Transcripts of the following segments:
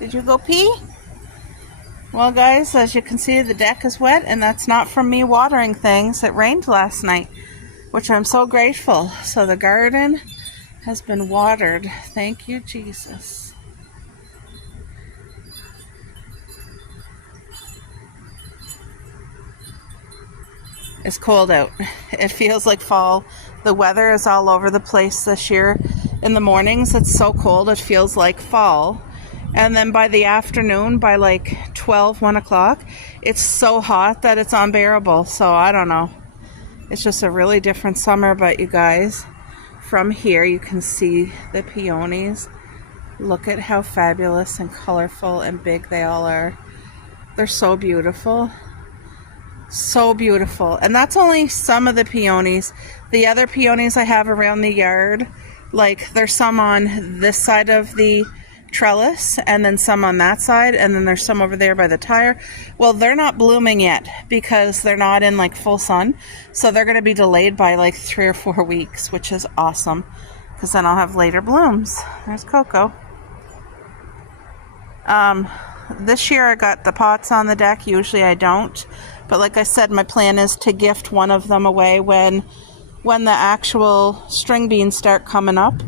Did you go pee? Well, guys, as you can see, the deck is wet, and that's not from me watering things. It rained last night, which I'm so grateful. So the garden has been watered. Thank you, Jesus. It's cold out. It feels like fall. The weather is all over the place this year. In the mornings, it's so cold, it feels like fall. And then by the afternoon, by like 12, 1 o'clock, it's so hot that it's unbearable. So I don't know. It's just a really different summer. But you guys, from here, you can see the peonies. Look at how fabulous and colorful and big they all are. They're so beautiful. So beautiful. And that's only some of the peonies. The other peonies I have around the yard, like there's some on this side of the trellis and then some on that side, and then there's some over there by the tire. Well, they're not blooming yet because they're not in like full sun, so they're going to be delayed by like 3 or 4 weeks, which is awesome because then I'll have later blooms. There's Coco. This year I got the pots on the deck. Usually I don't, but like I said, my plan is to gift one of them away when the actual string beans start coming up.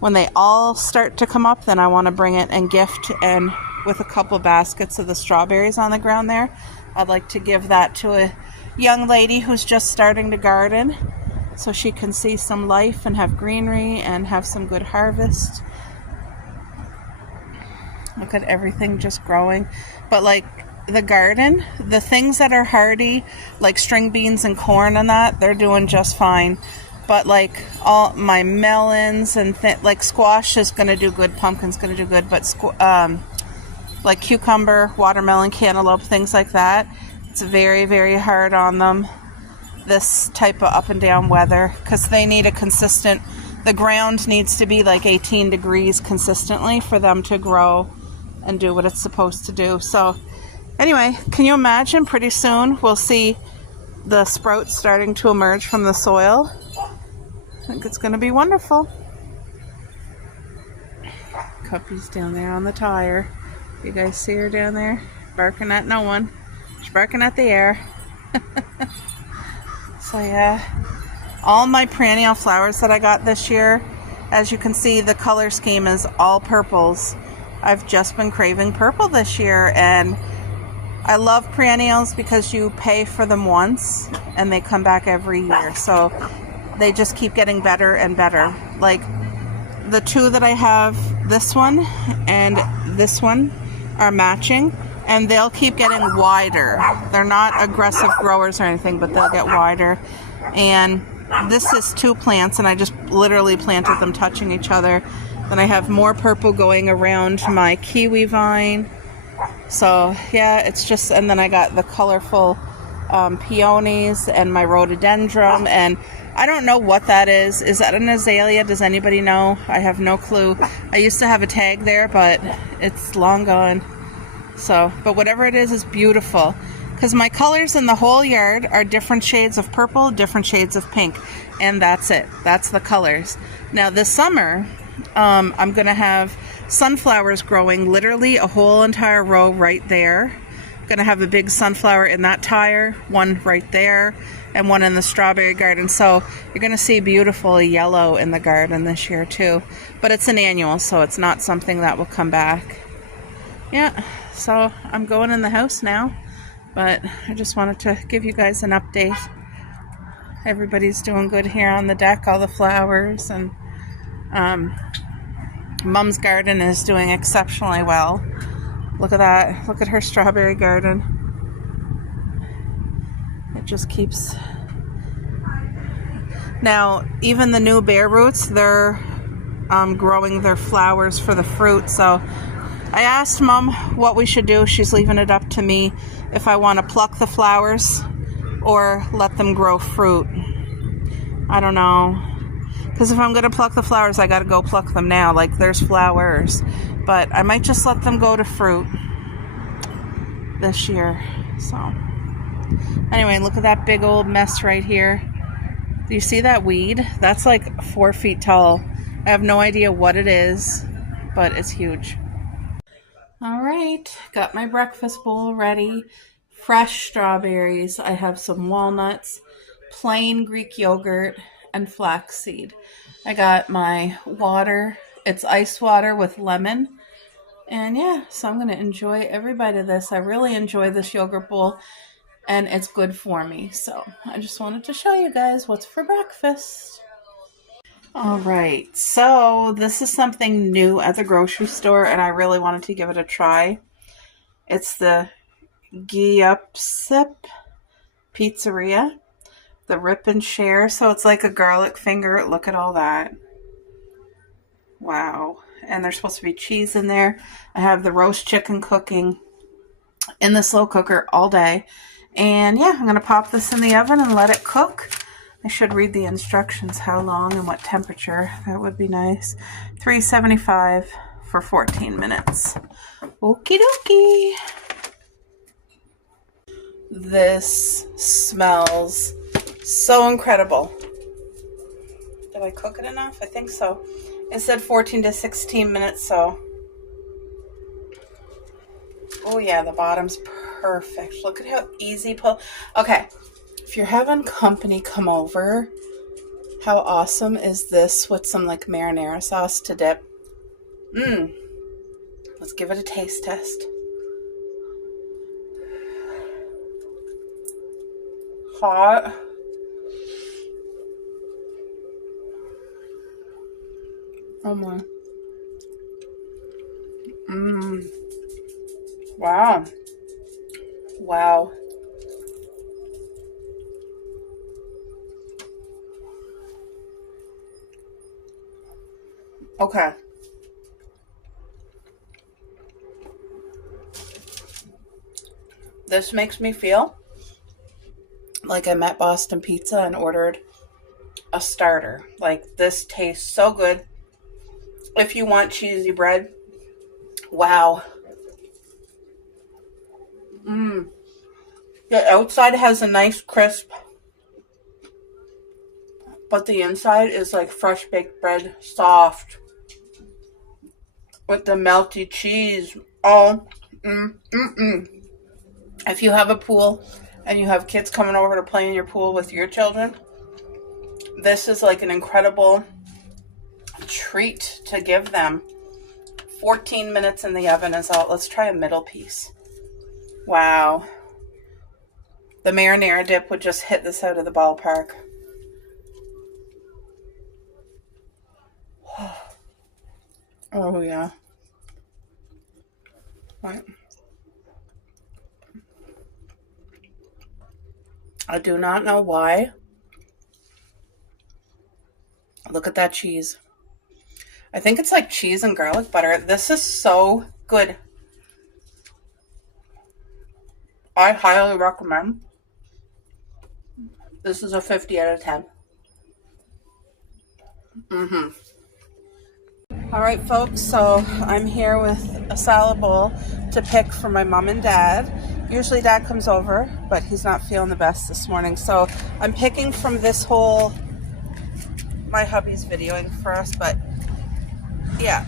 When they all start to come up, then I want to bring it and gift, and with a couple baskets of the strawberries on the ground there, I'd like to give that to a young lady who's just starting to garden so she can see some life and have greenery and have some good harvest. Look at everything just growing. But like the garden, the things that are hardy, like string beans and corn and that, they're doing just fine. But like all my melons and like squash is going to do good, pumpkin's going to do good, but like cucumber, watermelon, cantaloupe, things like that, it's very, very hard on them, this type of up and down weather, because they need a consistent, the ground needs to be like 18 degrees consistently for them to grow and do what it's supposed to do. So anyway, can you imagine pretty soon we'll see the sprouts starting to emerge from the soil? I think it's going to be wonderful. Cuppy's down there on the tire. You guys see her down there? Barking at no one. She's barking at the air. So yeah, all my perennial flowers that I got this year, as you can see, the color scheme is all purples. I've just been craving purple this year, and I love perennials because you pay for them once and they come back every year. So they just keep getting better and better. Like the two that I have, this one and this one, are matching, and they'll keep getting wider. They're not aggressive growers or anything, but they'll get wider. And this is 2 plants, and I just literally planted them touching each other. Then I have more purple going around my kiwi vine. So yeah, it's just, and then I got the colorful peonies and my rhododendron, and I don't know what that is. Is that an azalea? Does anybody know? I have no clue. I used to have a tag there, but it's long gone. So, but whatever it is beautiful. Because my colors in the whole yard are different shades of purple, different shades of pink. And that's it. That's the colors. Now this summer, I'm going to have sunflowers growing literally a whole entire row right there. Going to have a big sunflower in that tire, one right there, and one in the strawberry garden. So you're going to see beautiful yellow in the garden this year too. But it's an annual, so it's not something that will come back. Yeah, so I'm going in the house now, but I just wanted to give you guys an update. Everybody's doing good here on the deck, all the flowers, and Mom's garden is doing exceptionally well. Look at that. Look at her strawberry garden. It just keeps... Now, even the new bare roots, they're growing their flowers for the fruit. So I asked Mom what we should do. She's leaving it up to me if I want to pluck the flowers or let them grow fruit. I don't know. Because if I'm going to pluck the flowers, I got to go pluck them now. Like, there's flowers. But I might just let them go to fruit this year. So, anyway, look at that big old mess right here. Do you see that weed? That's like 4 feet tall. I have no idea what it is, but it's huge. All right, got my breakfast bowl ready. Fresh strawberries. I have some walnuts, plain Greek yogurt, and flaxseed. I got my water. It's ice water with lemon. And yeah, so I'm going to enjoy every bite of this. I really enjoy this yogurt bowl, and it's good for me. So I just wanted to show you guys what's for breakfast. All right, so this is something new at the grocery store, and I really wanted to give it a try. It's the Giupsip Pizzeria, the Rip and Share. So it's like a garlic finger. Look at all that. Wow. And there's supposed to be cheese in there. I have the roast chicken cooking in the slow cooker all day. And yeah, I'm going to pop this in the oven and let it cook. I should read the instructions, how long and what temperature. That would be nice. 375 for 14 minutes. Okie dokie. This smells so incredible. Did I cook it enough? I think so. It said 14 to 16 minutes, so. Oh yeah, the bottom's perfect. Look at how easy pull. Okay, if you're having company come over, how awesome is this with some like marinara sauce to dip? Let's give it a taste test. Hot. Oh my. Wow. Wow. Okay. This makes me feel like I'm at Boston Pizza and ordered a starter. Like, this tastes so good. If you want cheesy bread, wow. The outside has a nice crisp, but the inside is like fresh baked bread, soft, with the melty cheese. If you have a pool and you have kids coming over to play in your pool with your children, this is like an incredible treat to give them. 14 minutes in the oven is out. Let's try a middle piece. Wow. The marinara dip would just hit this out of the ballpark. Oh yeah. Right. I do not know why. Look at that cheese. I think it's like cheese and garlic butter. This is so good. I highly recommend. This is a 50 out of 10. All right, folks, so I'm here with a salad bowl to pick for my mom and dad. Usually Dad comes over, but he's not feeling the best this morning. So I'm picking from this whole, my hubby's videoing for us, but yeah.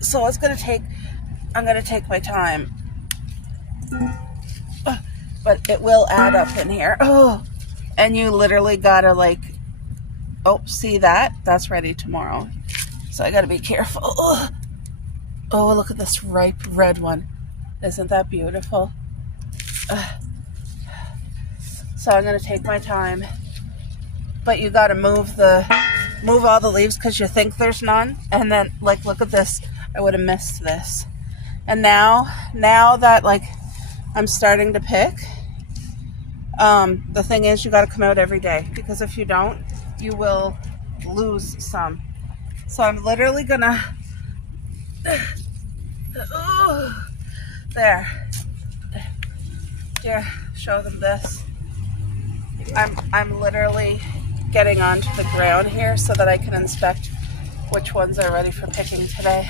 So I'm going to take my time. But it will add up in here. Oh, and you literally gotta like, oh, see that? That's ready tomorrow. So I gotta be careful. Oh, look at this ripe red one. Isn't that beautiful? So I'm gonna take my time. But you gotta move all the leaves because you think there's none. And then like, look at this. I would have missed this. And now that like I'm starting to pick, the thing is you got to come out every day, because if you don't, you will lose some. So I'm literally gonna there. Here, show them this. I'm literally getting onto the ground here so that I can inspect which ones are ready for picking today.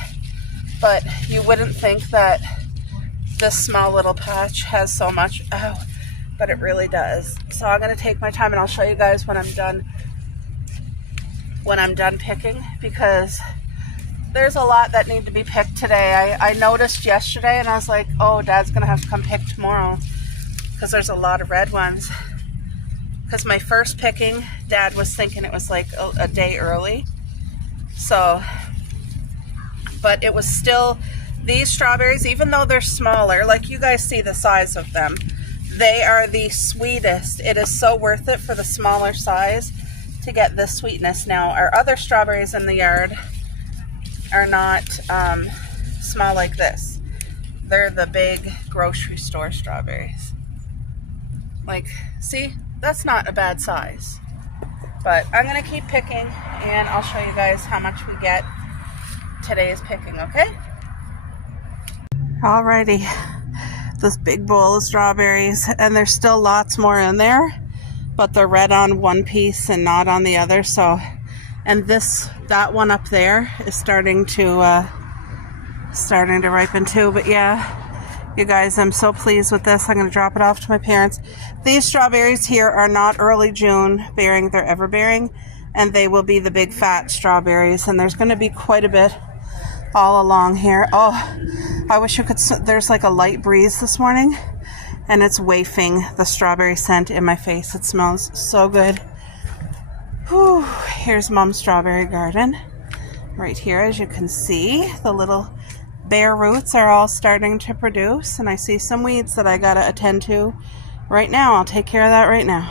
But you wouldn't think that this small little patch has so much, but it really does. So I'm going to take my time and I'll show you guys when I'm done picking, because there's a lot that need to be picked today. I noticed yesterday and I was like, oh, Dad's gonna have to come pick tomorrow because there's a lot of red ones. Because my first picking, Dad was thinking it was like a day early. So, but it was still, these strawberries, even though they're smaller, like you guys see the size of them, they are the sweetest. It is so worth it for the smaller size to get this sweetness. Now, our other strawberries in the yard are not small like this. They're the big grocery store strawberries. Like, see, that's not a bad size. But I'm gonna keep picking and I'll show you guys how much we get today's picking, okay? Alrighty, this big bowl of strawberries, and there's still lots more in there, but they're red on one piece and not on the other. So, and that one up there is starting to ripen too. But yeah, you guys, I'm so pleased with this. I'm going to drop it off to my parents. These strawberries here are not early June bearing, they're ever bearing, and they will be the big fat strawberries. And there's going to be quite a bit all along here. Oh, I wish you could. There's like a light breeze this morning, and it's wafting the strawberry scent in my face. It smells so good. Whew. Here's Mom's strawberry garden. Right here, as you can see, the little bare roots are all starting to produce, and I see some weeds that I gotta attend to right now. I'll take care of that right now.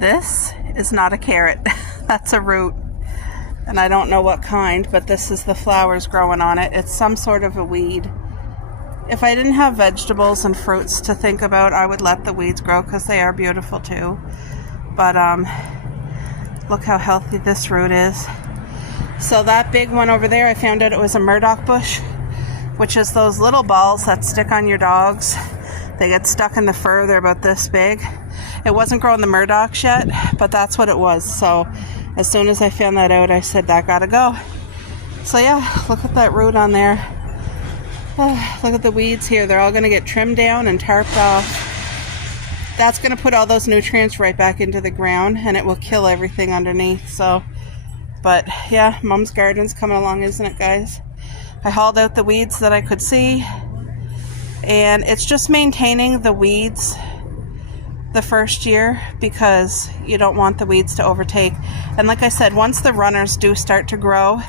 This is not a carrot. That's a root. And I don't know what kind, but this is the flowers growing on it. It's some sort of a weed. If I didn't have vegetables and fruits to think about, I would let the weeds grow because they are beautiful too. But look how healthy this root is. So that big one over there, I found out it was a Murdoch bush, which is those little balls that stick on your dogs. They get stuck in the fur. They're about this big. It wasn't growing the Murdochs yet, but that's what it was. So as soon as I found that out, I said, that gotta go. So yeah, look at that root on there. Oh, look at the weeds here. They're all gonna get trimmed down and tarped off. That's gonna put all those nutrients right back into the ground, and it will kill everything underneath. So, but yeah, Mom's garden's coming along, isn't it, guys? I hauled out the weeds that I could see, and it's just maintaining the weeds the first year because you don't want the weeds to overtake. And like I said, once the runners do start to grow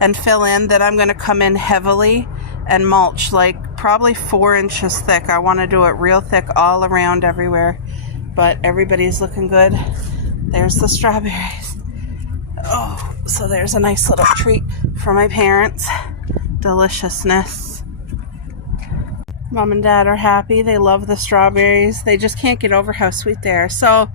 and fill in, then I'm going to come in heavily and mulch, like probably 4 inches thick. I want to do it real thick all around everywhere. But everybody's looking good. There's the strawberries. Oh, so there's a nice little treat for my parents. Deliciousness. Mom and Dad are happy. They love the strawberries. They just can't get over how sweet they are. So,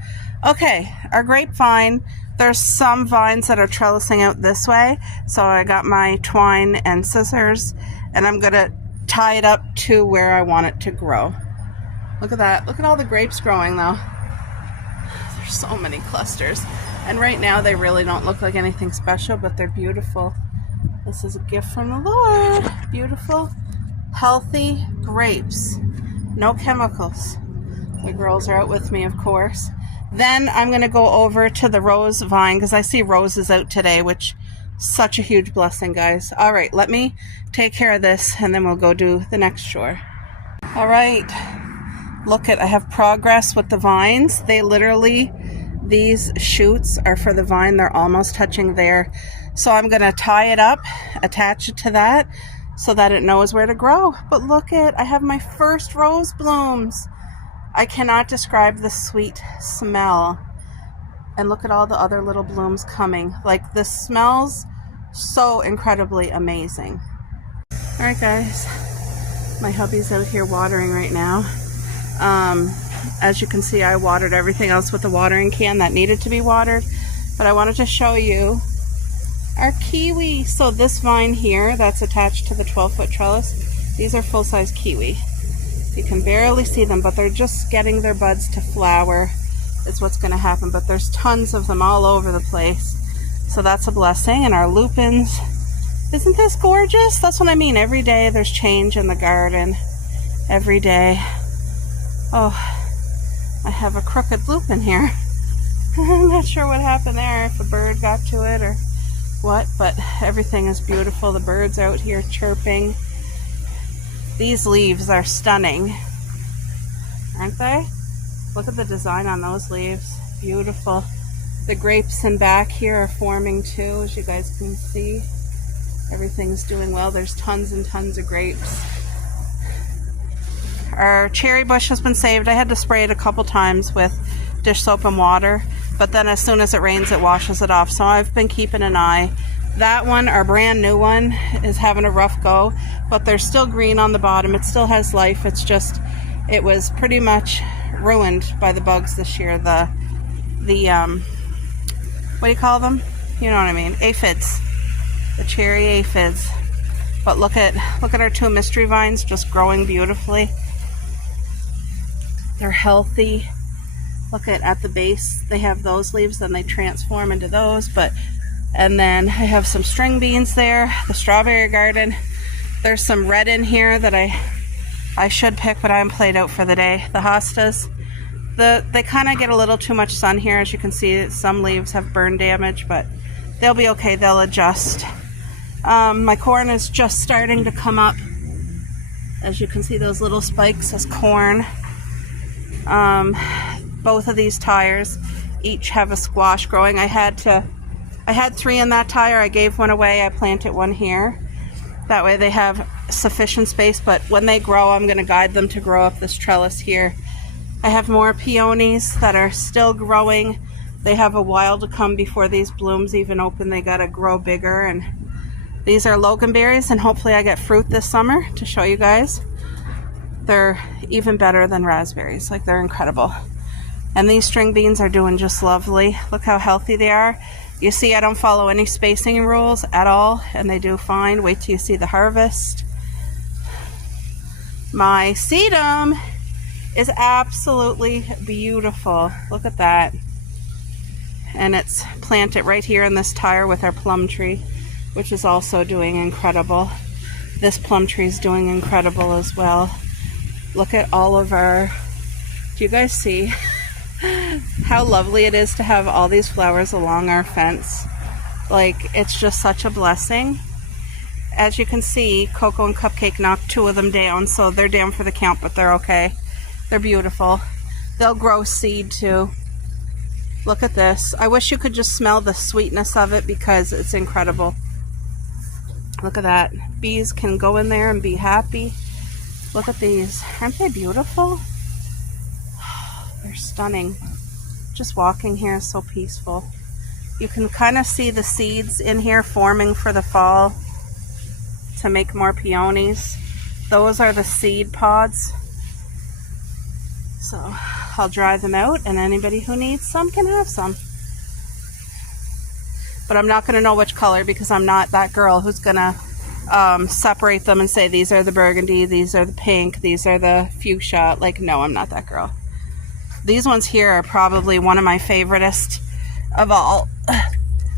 okay, our grapevine, there's some vines that are trellising out this way. So I got my twine and scissors, and I'm going to tie it up to where I want it to grow. Look at that. Look at all the grapes growing, though. There's so many clusters. And right now, they really don't look like anything special, but they're beautiful. This is a gift from the Lord. Beautiful, healthy grapes. No chemicals. The girls are out with me, of course. Then I'm going to go over to the rose vine because I see roses out today, which is such a huge blessing, guys. All right, let me take care of this, and then we'll go do the next chore. All right. Look at, I have progress with the vines. They literally, these shoots are for the vine. They're almost touching there. So I'm going to tie it up, attach it to that so that it knows where to grow. But look at, I have my first rose blooms. I cannot describe the sweet smell. And look at all the other little blooms coming. Like, this smells so incredibly amazing. All right, guys. My hubby's out here watering right now. As you can see, I watered everything else with the watering can that needed to be watered. But I wanted to show you our kiwi. So this vine here that's attached to the 12-foot trellis, these are full-size kiwi. You can barely see them, but they're just getting their buds to flower is what's going to happen. But there's tons of them all over the place. So that's a blessing. And our lupins, isn't this gorgeous? That's what I mean. Every day there's change in the garden. Every day. Oh, I have a crooked lupin here. I'm not sure what happened there, if a bird got to it or what, but everything is beautiful. The birds out here chirping. These leaves are stunning, aren't they? Look at the design on those leaves. Beautiful. The grapes in back here are forming too, as you guys can see. Everything's doing well. There's tons and tons of grapes. Our cherry bush has been saved. I had to spray it a couple times with dish soap and water, but then as soon as it rains, it washes it off. So I've been keeping an eye. That one, our brand new one, is having a rough go, but they're still green on the bottom. It still has life. It's just, it was pretty much ruined by the bugs this year. The what do you call them? You know what I mean? Aphids. The cherry aphids. But look at our two mystery vines just growing beautifully. They're healthy. Look at the base. They have those leaves, then they transform into those. And then I have some string beans there. The strawberry garden. There's some red in here that I should pick, but I'm played out for the day. The hostas. They kind of get a little too much sun here. As you can see, some leaves have burn damage, but they'll be okay. They'll adjust. My corn is just starting to come up. As you can see, those little spikes as corn. Both of these tires each have a squash growing. I had 3 in that tire. I gave one away. I planted one here. That way they have sufficient space, but when they grow, I'm going to guide them to grow up this trellis here. I have more peonies that are still growing. They have a while to come before these blooms even open. They got to grow bigger. And these are loganberries, and hopefully I get fruit this summer to show you guys. They're even better than raspberries. Like, they're incredible. And these string beans are doing just lovely. Look how healthy they are. You see, I don't follow any spacing rules at all, and they do fine. Wait till you see the harvest. My sedum is absolutely beautiful. Look at that. And it's planted right here in this tire with our plum tree, which is also doing incredible. This plum tree is doing incredible as well. Look at all of our, do you guys see how lovely it is to have all these flowers along our fence? Like, it's just such a blessing. As you can see, Coco and Cupcake knocked 2 of them down, so they're down for the count, but they're okay. They're beautiful. They'll grow seed too. Look at this. I wish you could just smell the sweetness of it because it's incredible. Look at that. Bees can go in there and be happy. Look at these. Aren't they beautiful? They're stunning. Just walking here is so peaceful. You can kind of see the seeds in here forming for the fall to make more peonies. Those are the seed pods. So I'll dry them out, and anybody who needs some can have some. But I'm not going to know which color because I'm not that girl who's going to separate them and say these are the burgundy, these are the pink, these are the fuchsia. Like, no, I'm not that girl. These ones here are probably one of my favoriteest of all.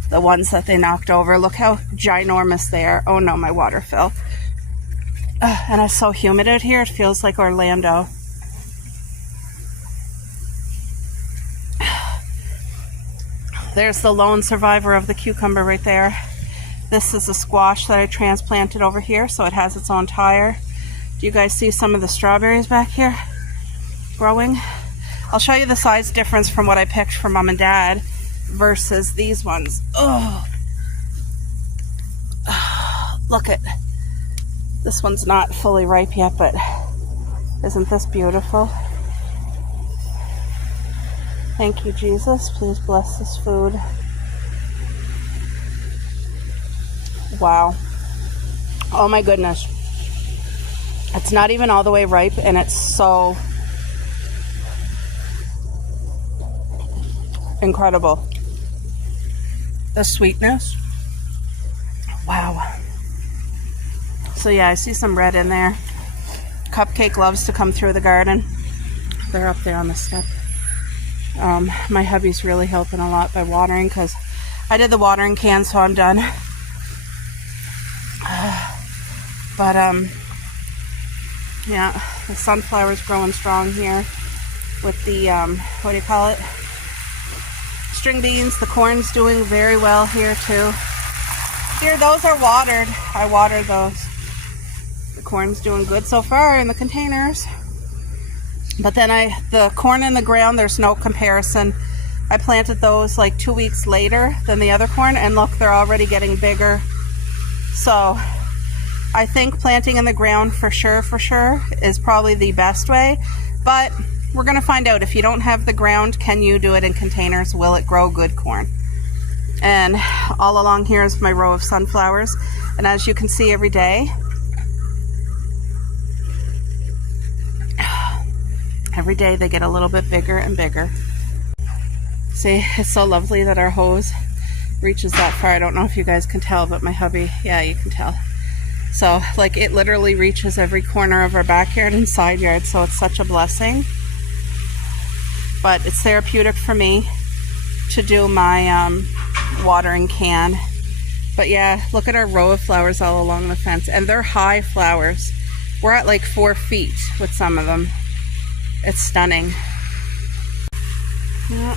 The ones that they knocked over. Look how ginormous they are. Oh no, my water fell. And it's so humid out here. It feels like Orlando. There's the lone survivor of the cucumber right there. This is a squash that I transplanted over here, so it has its own tire. Do you guys see some of the strawberries back here growing? I'll show you the size difference from what I picked for Mom and Dad versus these ones. Oh, look at this one's not fully ripe yet, but isn't this beautiful? Thank you, Jesus. Please bless this food. Wow. Oh my goodness. It's not even all the way ripe, and it's so incredible. The sweetness. Wow. So yeah, I see some red in there. Cupcake loves to come through the garden. They're up there on the step. My hubby's really helping a lot by watering because I did the watering can, so I'm done. But yeah, the sunflower's growing strong here with the what do you call it? String beans. The corn's doing very well here too. Here, those are watered. I watered those. The corn's doing good so far in the containers. But then the corn in the ground, there's no comparison. I planted those like 2 weeks later than the other corn, and look, they're already getting bigger. So I think planting in the ground for sure is probably the best way. But we're gonna find out. If you don't have the ground, can you do it in containers? Will it grow good corn? And all along here is my row of sunflowers. And as you can see every day, they get a little bit bigger and bigger. See, it's so lovely that our hose reaches that far. I don't know if you guys can tell, but my hubby, yeah, you can tell. So, like, it literally reaches every corner of our backyard and side yard, so it's such a blessing. But it's therapeutic for me to do my watering can. But yeah, look at our row of flowers all along the fence, and they're high flowers. We're at like 4 feet with some of them. It's stunning. Yeah.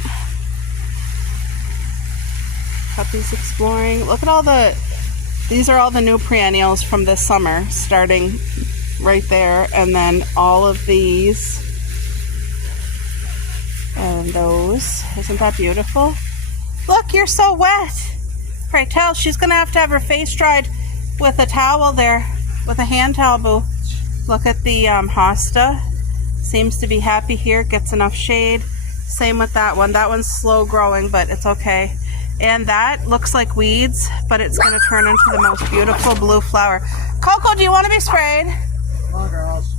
Puppy's exploring. Look at all these are all the new perennials from this summer, starting right there, and then all of these and those. Isn't that beautiful? Look, you're so wet. Pray tell, she's gonna have to have her face dried with a towel there, with a hand towel, boo. Look at the hosta. Seems to be happy here, gets enough shade. Same with that one. That one's slow growing, but it's okay. And that looks like weeds, but it's going to turn into the most beautiful blue flower. Coco, do you want to be sprayed? Come on, girls.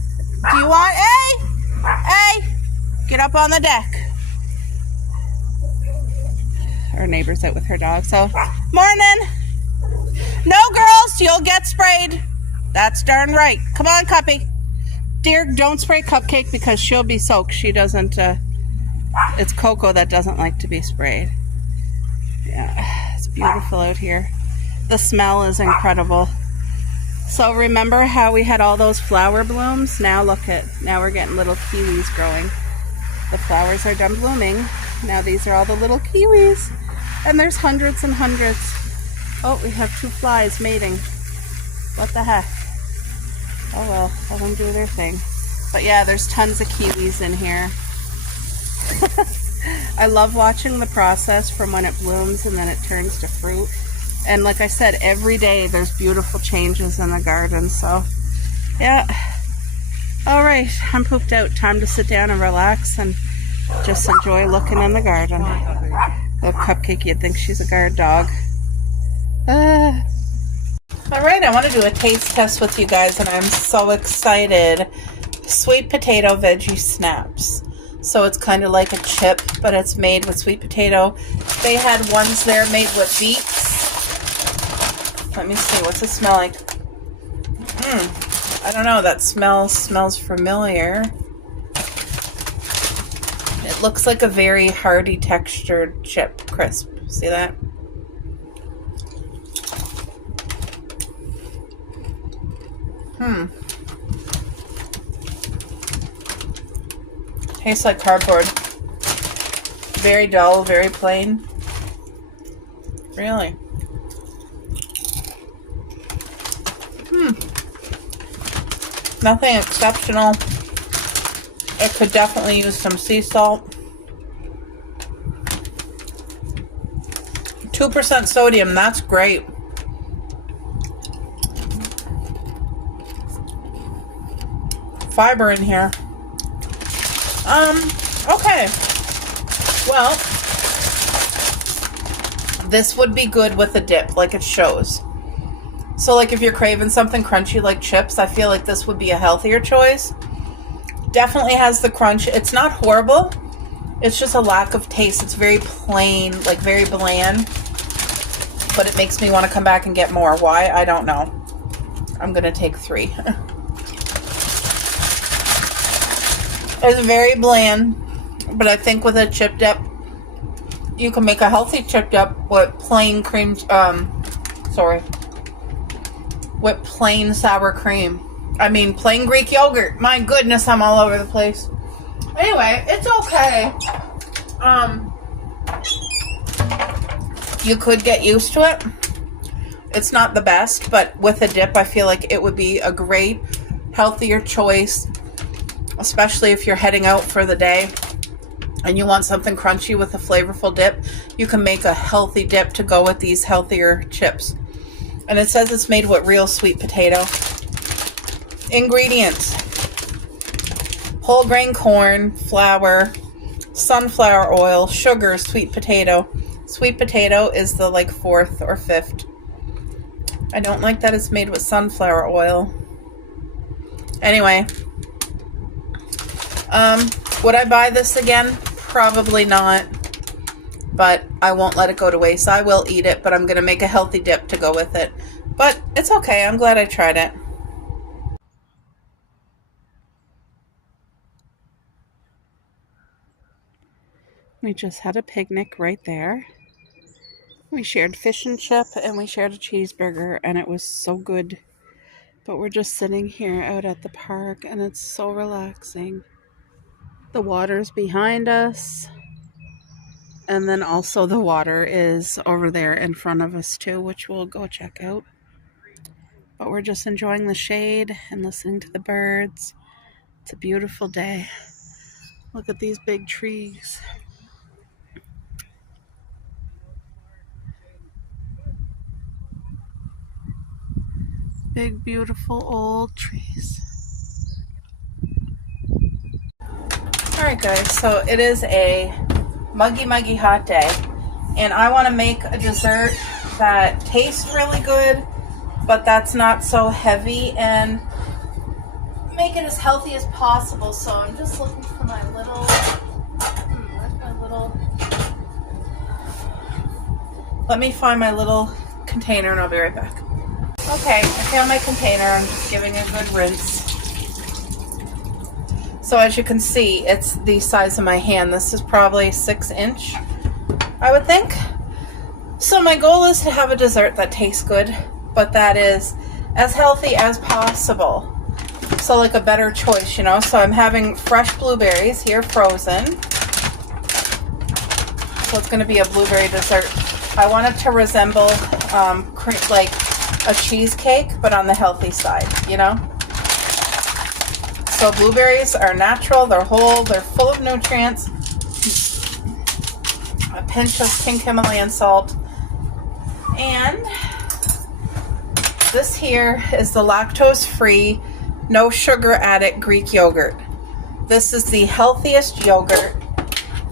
Do you want? Hey! Get up on the deck. Our neighbor's out with her dog, so. Morning! No, girls, you'll get sprayed. That's darn right. Come on, Cuppy. Dear, don't spray Cupcake because she'll be soaked. She doesn't, it's Coco that doesn't like to be sprayed. Yeah, it's beautiful out here. The smell is incredible. So remember how we had all those flower blooms? Now look now we're getting little kiwis growing. The flowers are done blooming. Now these are all the little kiwis. And there's hundreds and hundreds. Oh, we have 2 flies mating. What the heck? Oh well, let them do their thing. But yeah, there's tons of kiwis in here. I love watching the process from when it blooms and then it turns to fruit. And like I said, every day there's beautiful changes in the garden. So yeah. All right, I'm pooped out. Time to sit down and relax and just enjoy looking in the garden. Little Cupcake, you'd think she's a guard dog. All right, I want to do a taste test with you guys, and I'm so excited. Sweet potato veggie snaps. So it's kind of like a chip, but it's made with sweet potato. They had ones there made with beets. Let me see, what's it smell like? I don't know, that smells familiar. It looks like a very hearty textured chip crisp. See that? Tastes like cardboard. Very dull, very plain. Really? Nothing exceptional. It could definitely use some sea salt. 2% sodium, that's great. Fiber in here. Okay. Well, this would be good with a dip, like it shows. So, like, if you're craving something crunchy like chips, I feel like this would be a healthier choice. Definitely has the crunch. It's not horrible. It's just a lack of taste. It's very plain, like very bland. But it makes me want to come back and get more. Why? I don't know. I'm going to take 3. It's very bland, but I think with a chip dip, you can make a healthy chip dip with plain cream, with plain sour cream. I mean, plain Greek yogurt. My goodness, I'm all over the place. Anyway, it's okay. You could get used to it. It's not the best, but with a dip, I feel like it would be a great, healthier choice, especially if you're heading out for the day and you want something crunchy with a flavorful dip. You can make a healthy dip to go with these healthier chips. And it says it's made with real sweet potato. Ingredients: whole grain corn, flour, sunflower oil, sugar, sweet potato. Sweet potato is the like 4th or 5th. I don't like that it's made with sunflower oil. Anyway, would I buy this again? Probably not, but I won't let it go to waste. I will eat it, but I'm going to make a healthy dip to go with it. But it's okay. I'm glad I tried it. We just had a picnic right there. We shared fish and chip, and we shared a cheeseburger, and it was so good. But we're just sitting here out at the park, and it's so relaxing. The water's behind us, and then also the water is over there in front of us too, which we'll go check out. But we're just enjoying the shade and listening to the birds. It's a beautiful day. Look at these big trees. Big, beautiful old trees. Alright guys, so it is a muggy hot day, and I want to make a dessert that tastes really good, but that's not so heavy, and make it as healthy as possible. So I'm just looking for my little, let me find my little container and I'll be right back. Okay, I found my container. I'm just giving it a good rinse. So as you can see, it's the size of my hand. This is probably 6-inch, I would think. So my goal is to have a dessert that tastes good, but that is as healthy as possible. So like a better choice, you know. So I'm having fresh blueberries here, frozen. So it's going to be a blueberry dessert. I want it to resemble like a cheesecake, but on the healthy side, you know. So blueberries are natural, they're whole, they're full of nutrients. A pinch of pink Himalayan salt. And this here is the lactose-free, no sugar added Greek yogurt. This is the healthiest yogurt,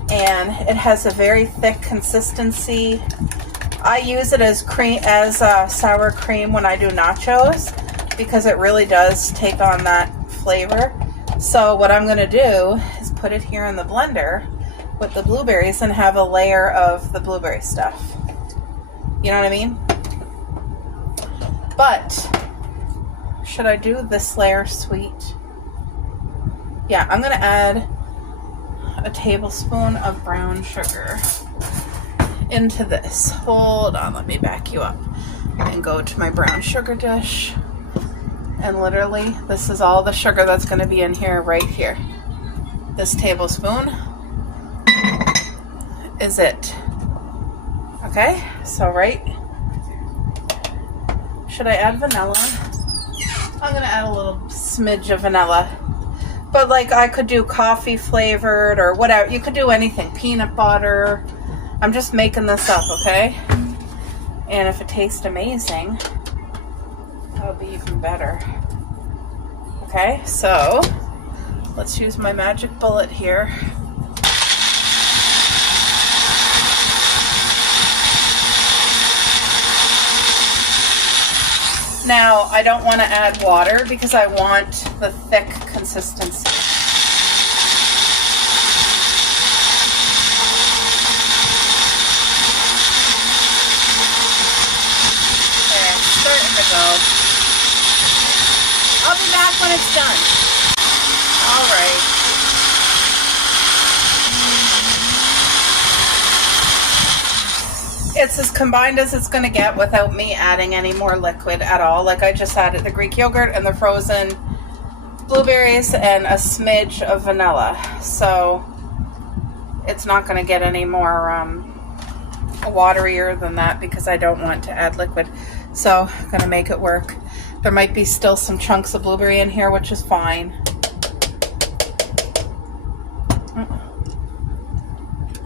and it has a very thick consistency. I use it as cream, as sour cream when I do nachos, because it really does take on that flavor. So what I'm going to do is put it here in the blender with the blueberries and have a layer of the blueberry stuff. You know what I mean? But should I do this layer sweet? Yeah, I'm going to add a tablespoon of brown sugar into this. Hold on, let me back you up and go to my brown sugar dish. And literally, this is all the sugar that's going to be in here right here. This tablespoon is it. Okay, so right. Should I add vanilla? I'm going to add a little smidge of vanilla. But like I could do coffee flavored or whatever. You could do anything. Peanut butter. I'm just making this up, okay? And if it tastes amazing, that'll be even better. Okay, so let's use my magic bullet here. Now, I don't want to add water because I want the thick consistency. Okay, it's starting to go. I'll be back when it's done. All right. It's as combined as it's going to get without me adding any more liquid at all. Like I just added the Greek yogurt and the frozen blueberries and a smidge of vanilla. So it's not going to get any more waterier than that because I don't want to add liquid. So I'm gonna make it work. There might be still some chunks of blueberry in here, which is fine.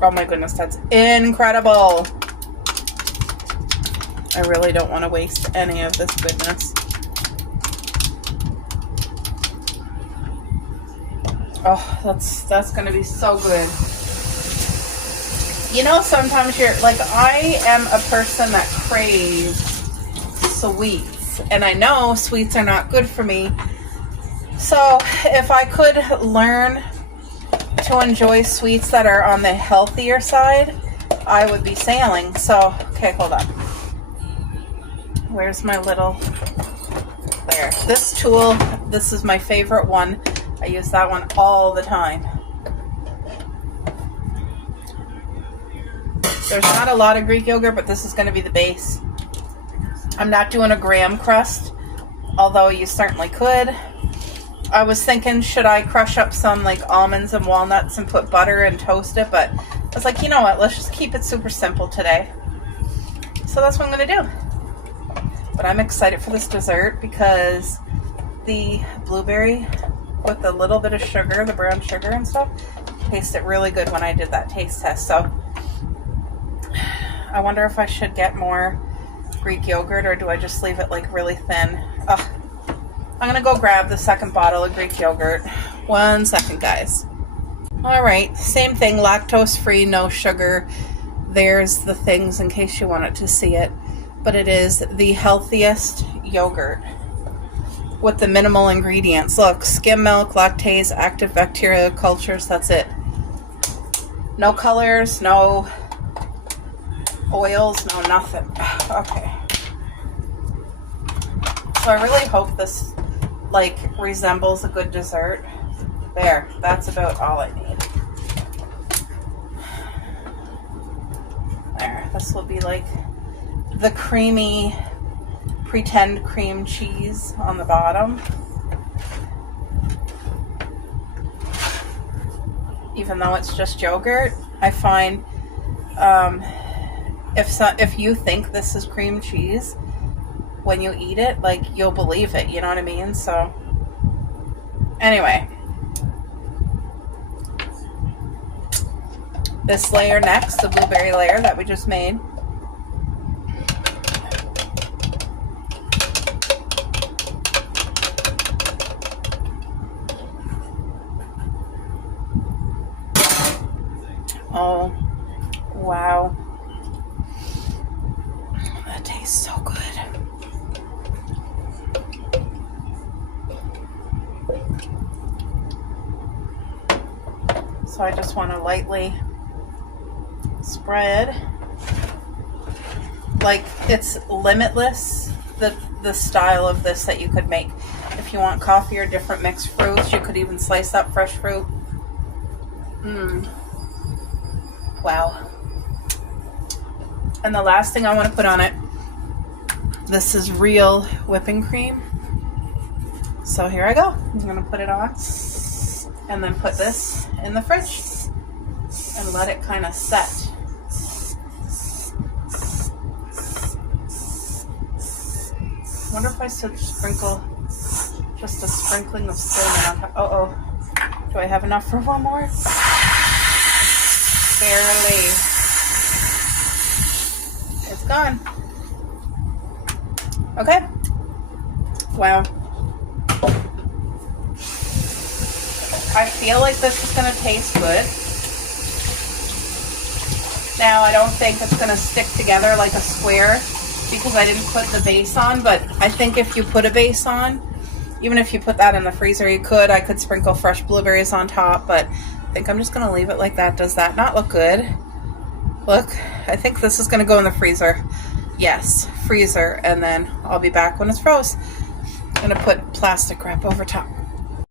Oh my goodness, that's incredible. I really don't want to waste any of this goodness. Oh, that's gonna be so good. You know, sometimes you're like, I am a person that craves sweets, and I know sweets are not good for me. So if I could learn to enjoy sweets that are on the healthier side, I would be sailing. So, okay, hold on. Where's my little, there. This tool, this is my favorite one. I use that one all the time. There's not a lot of Greek yogurt, but this is going to be the base. I'm not doing a graham crust, although you certainly could. I was thinking, should I crush up some like almonds and walnuts and put butter and toast it? But I was like, you know what? Let's just keep it super simple today. So that's what I'm going to do. But I'm excited for this dessert because the blueberry with a little bit of sugar, the brown sugar and stuff, tasted really good when I did that taste test. So I wonder if I should get more Greek yogurt, or do I just leave it like really thin? Ugh. I'm gonna go grab the second bottle of Greek yogurt. 1 second, guys. All right, same thing, lactose free, no sugar. There's the things in case you wanted to see it. But it is the healthiest yogurt with the minimal ingredients. Look, skim milk, lactase, active bacteria cultures, that's it. No colors, no oils, no nothing. Okay. So I really hope this like resembles a good dessert. There, that's about all I need. There, this will be like the creamy pretend cream cheese on the bottom. Even though it's just yogurt, I find if you think this is cream cheese, when you eat it, like, you'll believe it, you know what I mean? So anyway, this layer next, the blueberry layer that we just made. Oh, wow. That tastes so good. So I just want to lightly spread. Like, it's limitless, the style of this that you could make. If you want coffee or different mixed fruits, you could even slice up fresh fruit. Wow. And the last thing I want to put on it, this is real whipping cream. So here I go. I'm going to put it on and then put this in the fridge and let it kind of set. Wonder if I should sprinkle just a sprinkling of cinnamon on top. Uh-oh. Do I have enough for one more? Barely. It's gone. Okay. Wow. I feel like this is going to taste good. Now, I don't think it's going to stick together like a square because I didn't put the base on, but I think if you put a base on, even if you put that in the freezer, you could. I could sprinkle fresh blueberries on top, but I think I'm just going to leave it like that. Does that not look good? Look, I think this is going to go in the freezer. Yes, freezer, and then I'll be back when it's froze. I'm going to put plastic wrap over top.